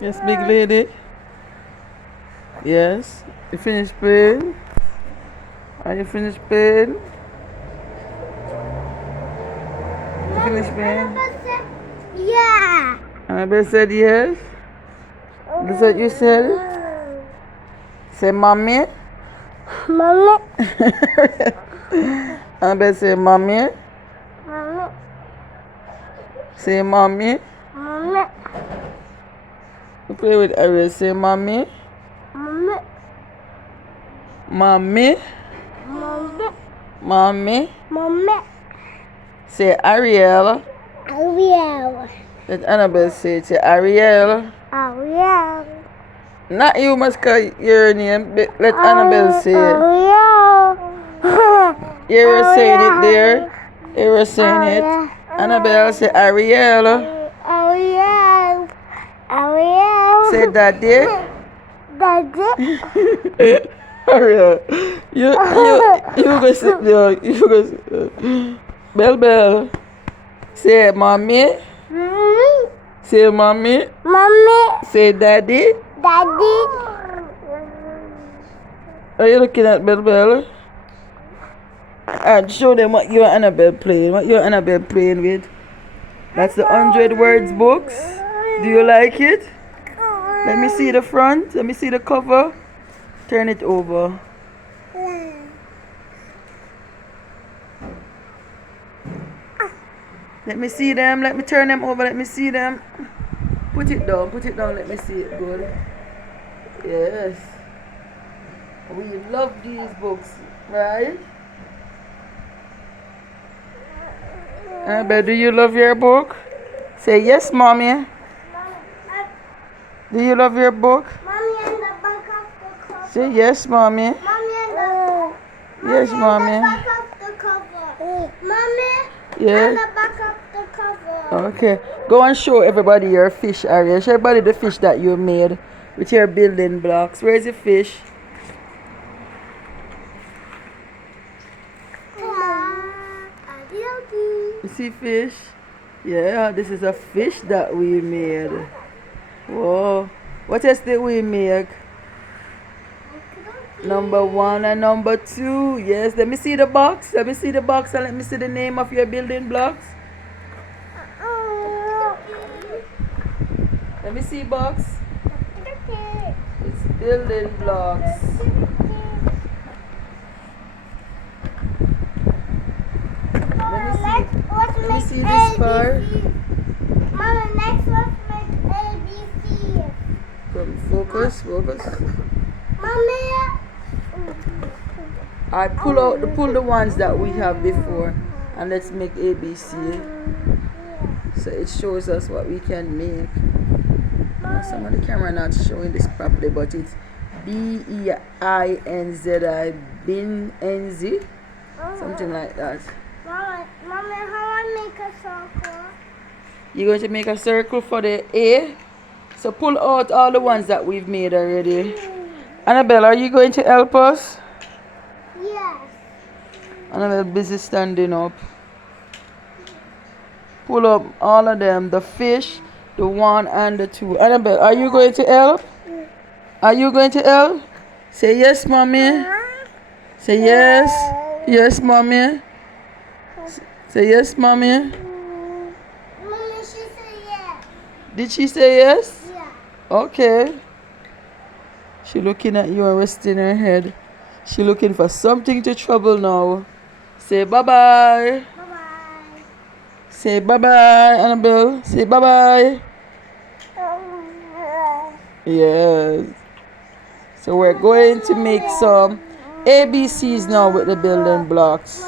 Yes, big lady. Yes. You finished playing? Are you finished playing? You finished playing? Yeah. Annabelle said yes. That's what you said? Say mommy. Mommy. Annabelle say mommy. Mommy. Say mommy. Mommy. You play with Ariel. Say mommy. Mommy. Mommy. Mommy. Mommy. Mommy. Say Ariel. Ariel. Let Annabelle say it. Say Ariel. Ariel. Not you must call your name. Let Annabelle say it. Ariel. You were saying it there. You were saying it. Annabelle say Ariel. Ariel. Ariel. Say daddy. Daddy. Ariel. You go sit there. You go sit there. Bell. Say mommy. Mommy. Say mommy. Mommy. Say daddy. Daddy. Are you looking at Bell? And show them what you and Annabelle playing. What you and Annabelle playing with. That's the 100 words books. Do you like it? Let me see the front. Let me see the cover. Turn it over. Let me see them. Let me turn them over. Let me see them. Put it down. Put it down. Let me see it good. Yes. We love these books, right? Annabelle, do you love your book? Say yes, mommy. Do you love your book? Mommy and the back of the cover. Say yes, mommy. Mommy and the Yes, mommy. back of the cover. Mommy Yeah. and the back of the cover. Okay. Go and show everybody your fish, Aria. Show everybody the fish that you made with your building blocks. Where's the fish? You see fish? Yeah, this is a fish that we made. Whoa. What else did we make? Number 1 and number 2. Yes, let me see the box. Let me see the box and let me see the name of your building blocks. Let me see box. It's building blocks. Let me see this part. Mama, next let's make ABC. Come, focus. Mommy. I pull the ones that we have before and let's make ABC. So it shows us what we can make. Some of the camera not showing this properly, but it's BEINZI, bin NZ, something like that. Mommy, how I make a circle? You're going to make a circle for the A. So pull out all the ones that we've made already. Annabelle, are you going to help us? Yes. Annabelle busy standing up. Pull up all of them, the fish, the 1 and the 2. Annabelle, are you going to help? Are you going to help? Say yes, mommy. Say yes. Yes, mommy. Say yes, mommy. Mommy, she said yes. Did she say yes? Yeah. Okay. She looking at you and resting her head. She looking for something to trouble now. Say bye-bye. Bye-bye. Say bye-bye, Annabelle. Say bye-bye. Yes. So we're going to make some ABCs now with the building blocks.